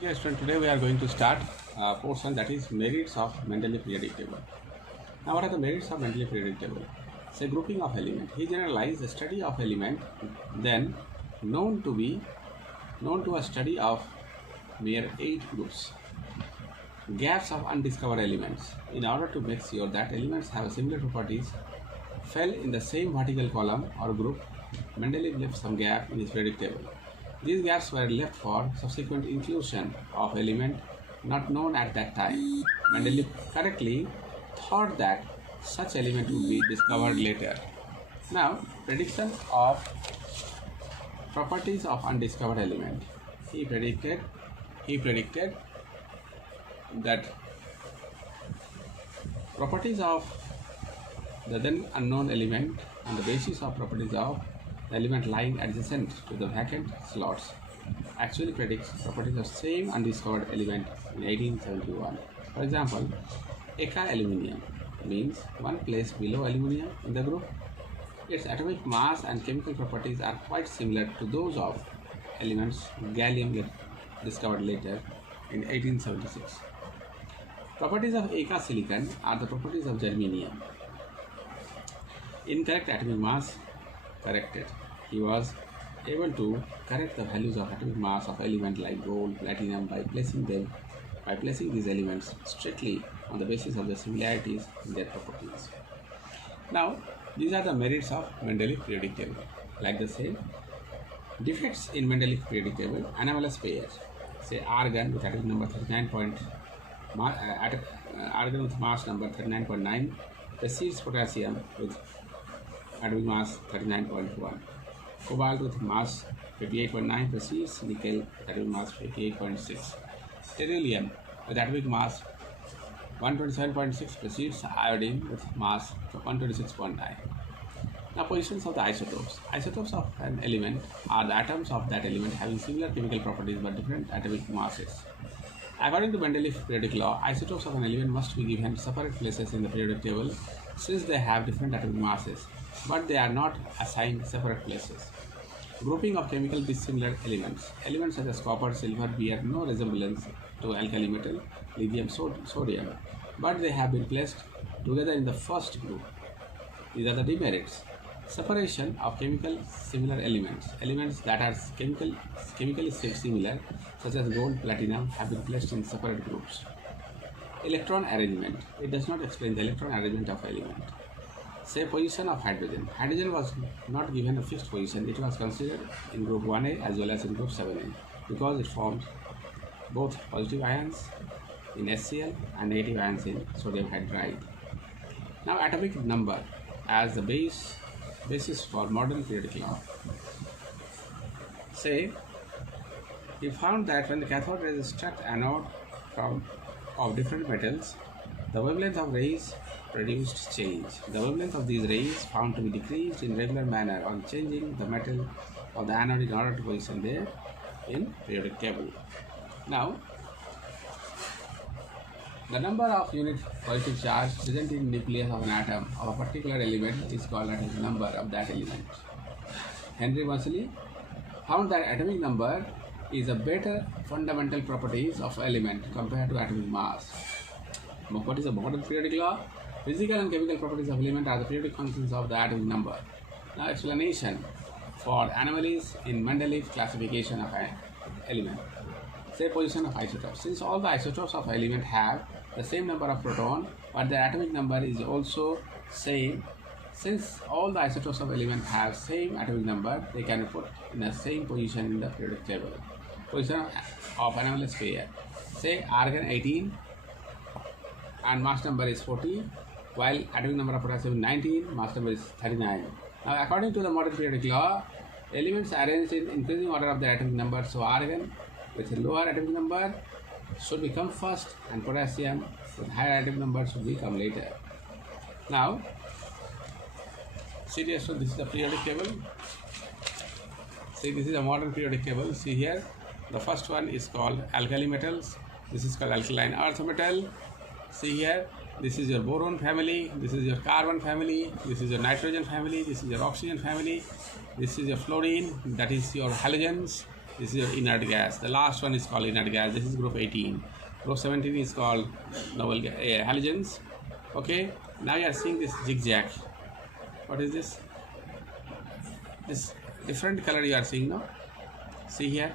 Yes, friend, today we are going to start a portion that is merits of Mendeleev periodic table. Now, what are the merits of Mendeleev periodic table? Say grouping of element. He generalized the study of element, then known to a study of mere 8 groups, gaps of undiscovered elements. In order to make sure that elements have similar properties, fell in the same vertical column or group, Mendeleev left some gap in his periodic table. These gaps were left for subsequent inclusion of element not known at that time. Mendeleev correctly thought that such element would be discovered later. Now, prediction of properties of undiscovered element. He predicted that properties of the then unknown element on the basis of properties of the element lying adjacent to the vacant slots actually predicts properties of same undiscovered element in 1871. For example, Eka aluminium means one place below aluminium in the group. Its atomic mass and chemical properties are quite similar to those of elements gallium discovered later in 1876. Properties of Eka silicon are the properties of germanium. Incorrect atomic mass corrected. He was able to correct the values of atomic mass of elements like gold, platinum by placing these elements strictly on the basis of the similarities in their properties. Now, these are the merits of Mendeleev periodic table. Like the same, defects in Mendeleev periodic table: anomalous pairs. Say argon with atomic number 39. Argon with mass number 39.9 precedes potassium with atomic mass 39.1. Cobalt with mass 58.9 precedes nickel with atomic mass 58.6. Tellurium with atomic mass 127.6 precedes iodine with mass 126.9. Now, positions of the isotopes. Isotopes of an element are the atoms of that element having similar chemical properties but different atomic masses. According to Mendeleev periodic law, isotopes of an element must be given separate places in the periodic table since they have different atomic masses, but they are not assigned separate places. Grouping of chemical dissimilar elements. Elements such as copper, silver bear no resemblance to alkali metal, lithium, sodium, but they have been placed together in the first group. These are the demerits. Separation of chemical similar elements. Elements that are chemically similar, such as gold, platinum, have been placed in separate groups. Electron arrangement. It does not explain the electron arrangement of element. Say position of hydrogen. Hydrogen was not given a fixed position. It was considered in group 1A as well as in group 7A because it forms both positive ions in HCl and negative ions in sodium hydride. Now, atomic number as the basis for modern periodic law. Say, he found that when the cathode rays struck anode of different metals, the wavelength of rays produced change. The wavelength of these rays found to be decreased in regular manner on changing the metal of the anode in order to position there in periodic table. Now, the number of unit positive charge present in nucleus of an atom of a particular element is called atomic number of that element. Henry Moseley found that atomic number is a better fundamental properties of element compared to atomic mass. What is the modern periodic law? Physical and chemical properties of element are the periodic functions of the atomic number. Now, explanation for anomalies in Mendeleev classification of an element. Say position of isotopes. Since all the isotopes of element have the same number of proton, but their atomic number is also same. Since all the isotopes of element have same atomic number, they can be put in the same position in the periodic table. Position of anomalous pair. Say argon 18 and mass number is 40, while atomic number of potassium is 19, mass number is 39. Now, according to the modern periodic law, elements arranged in increasing order of their atomic number. So, argon with a lower atomic number should become first, and potassium with higher atomic number should become later. Now, see this is the periodic table. See, this is a modern periodic table. See here, the first one is called alkali metals. This is called alkaline earth metal. See here, this is your boron family, this is your carbon family, this is your nitrogen family, this is your oxygen family, this is your fluorine, that is your halogens, This is your inert gas. The last one is called inert gas. This is group 18. Group 17 is called noble halogens. Okay. Now you are seeing this zigzag. What is this? This different color you are seeing now. See here.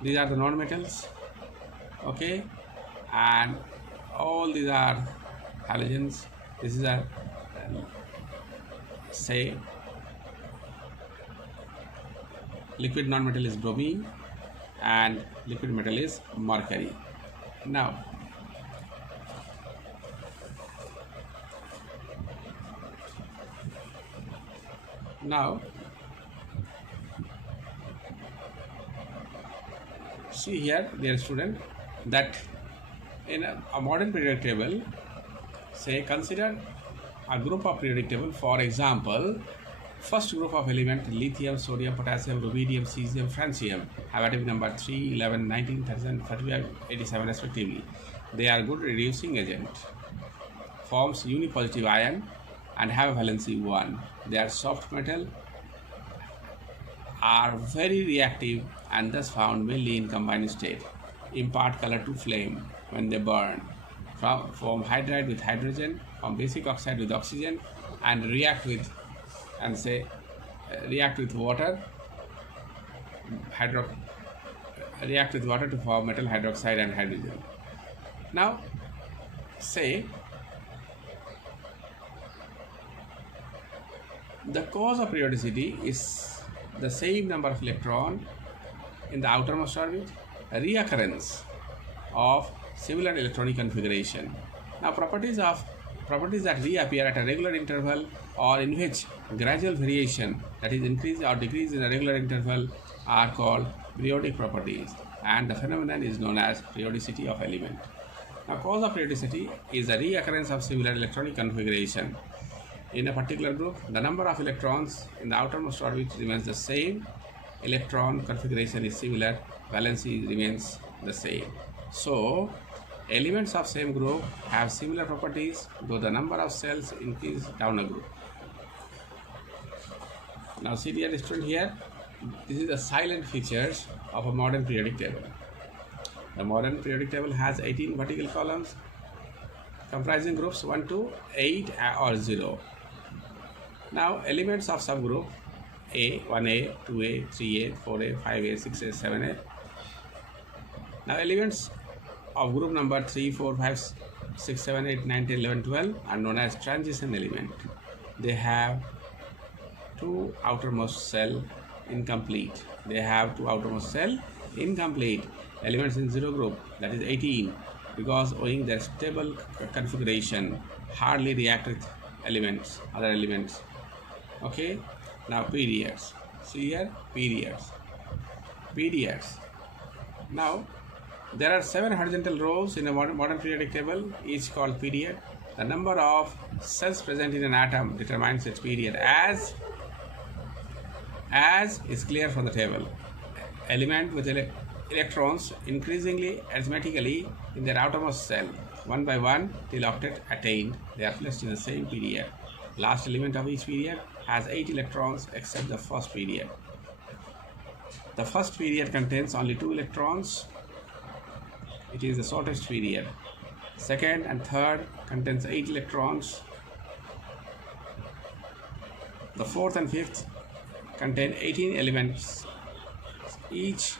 These are the non-metals. Okay. And all these are halogens. This is a say liquid non-metal is bromine and liquid metal is mercury. Now see here, dear student, that in a modern periodic table, say consider a group of periodic table. For example, first group of element lithium, sodium, potassium, rubidium, cesium, francium have atomic number 3, 11, 19, 37, 45, 87 respectively. They are good reducing agent, forms unipositive ion and have valency 1. They are soft metal, are very reactive and thus found mainly in combined state. Impart color to flame when they burn. Form hydride with hydrogen, form basic oxide with oxygen, and react with water. React with water to form metal hydroxide and hydrogen. Now, say the cause of periodicity is the same number of electrons in the outermost orbit, a reoccurrence of similar electronic configuration. Now, properties that reappear at a regular interval or in which gradual variation, that is increase or decrease in a regular interval, are called periodic properties, and the phenomenon is known as periodicity of element. Now, cause of periodicity is the reoccurrence of similar electronic configuration. In a particular group, the number of electrons in the outermost orbit remains the same, electron configuration is similar, valency remains the same. So, elements of same group have similar properties, though the number of cells increase down a group. Now, see dear student here, this is the silent features of a modern periodic table. The modern periodic table has 18 vertical columns comprising groups 1 to 8 or 0. Now, elements of subgroup A, 1A, 2A, 3A, 4A, 5A, 6A, 7A. Now, elements of group number 3, 4, 5, 6, 7, 8, 9, 10, 11, 12 are known as transition element. They have two outermost cell incomplete. Elements in 0 group, that is 18, because owing their stable configuration, hardly react with other elements. Okay. Now periods. See here, periods. Now, there are 7 horizontal rows in a modern periodic table, each called period. The number of cells present in an atom determines its period as is clear from the table. Element with electrons increasingly arithmetically in their outermost cell, one by one till octet attained, they are placed in the same period. Last element of each period has 8 electrons except the first period. The first period contains only 2 electrons. It is the shortest period. Second and third contains 8 electrons. The fourth and fifth contain 18 elements each.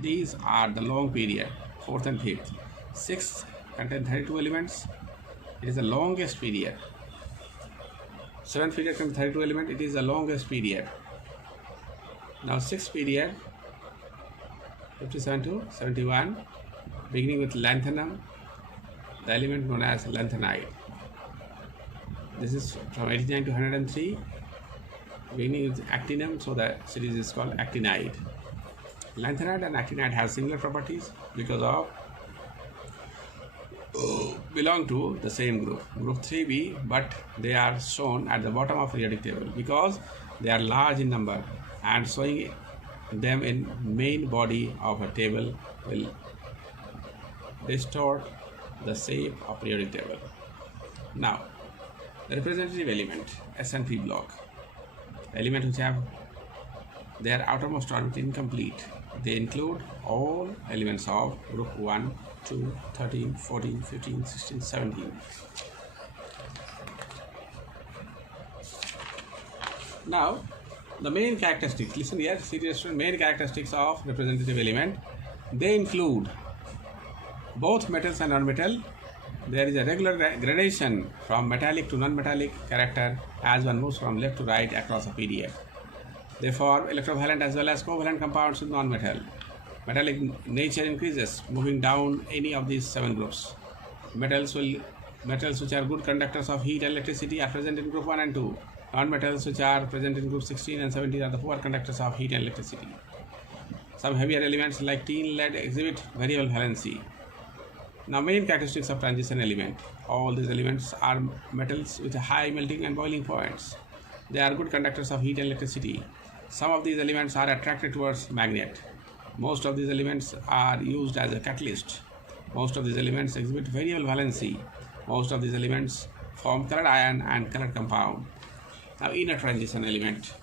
These are the long period, fourth and fifth. Sixth contain 32 elements. It is the longest period. Seventh period contains 32 elements. It is the longest period. Now, sixth period, 57 to 71, beginning with lanthanum, the element known as lanthanide. This is from 89 to 103, beginning with actinium, so the series is called actinide. Lanthanide and actinide have similar properties because of belong to the same group, group 3b, but they are shown at the bottom of periodic table because they are large in number, and showing them in main body of a table will distort the shape of periodic table. Now, The representative element, S and P block, element which have their outermost orbit incomplete. They include all elements of group 1, 2, 13, 14, 15, 16, 17. Now, the main characteristics, listen here, serious student, main characteristics of representative element, they include both metals and non-metal. There is a regular gradation from metallic to non-metallic character as one moves from left to right across a PDF. They form electrovalent as well as covalent compounds with non-metal. Metallic nature increases moving down any of these 7 groups. Metals which are good conductors of heat and electricity are present in group 1 and 2. Non-metals which are present in group 16 and 17 are the poor conductors of heat and electricity. Some heavier elements like tin, lead exhibit variable valency. Now, main characteristics of transition element. All these elements are metals with high melting and boiling points. They are good conductors of heat and electricity. Some of these elements are attracted towards magnet. Most of these elements are used as a catalyst. Most of these elements exhibit variable valency. Most of these elements form colored ion and colored compound. Now, inner transition element.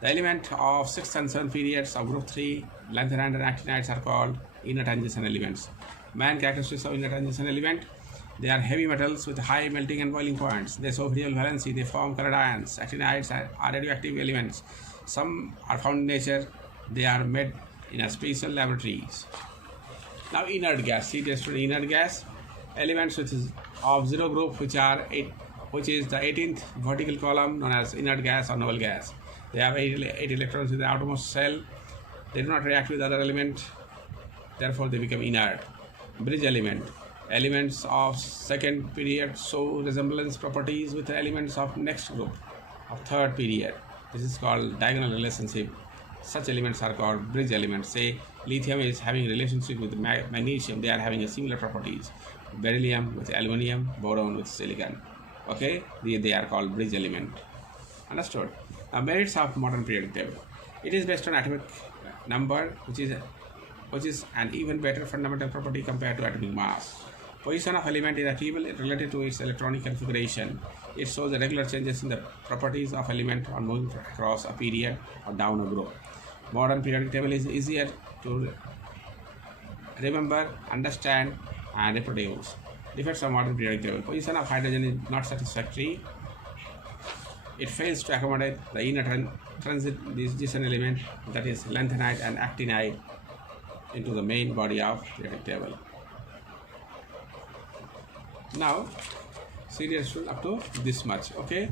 The element of 6th and 7th periods of group 3, lanthanide and actinides are called inner transition elements. Main characteristics of inner transition element. They are heavy metals with high melting and boiling points. They show variable valency. They form colored ions. Actinides are radioactive elements. Some are found in nature. They are made in a special laboratories. Now, inert gas. See this to inert gas. Elements of zero group which is the 18th vertical column known as inert gas or noble gas. They have 8 electrons in the outermost shell. They do not react with other elements. Therefore, they become inert. Bridge element. Elements of 2nd period show resemblance properties with the elements of next group of 3rd period. This is called diagonal relationship. Such elements are called bridge elements. Say lithium is having a relationship with magnesium. They are having a similar properties. Beryllium with aluminum, boron with silicon. Okay, they are called bridge element. Understood? Now, merits of modern periodic table. It is based on atomic number, which is an even better fundamental property compared to atomic mass. Position of element is achievable related to its electronic configuration. It shows the regular changes in the properties of element on moving across a period or down a group. Modern periodic table is easier to remember, understand, and reproduce. Defects of modern periodic table. Position of hydrogen is not satisfactory. It fails to accommodate the inner transition element, that is lanthanide and actinide, into the main body of periodic table. Now, serious up to this much. Okay.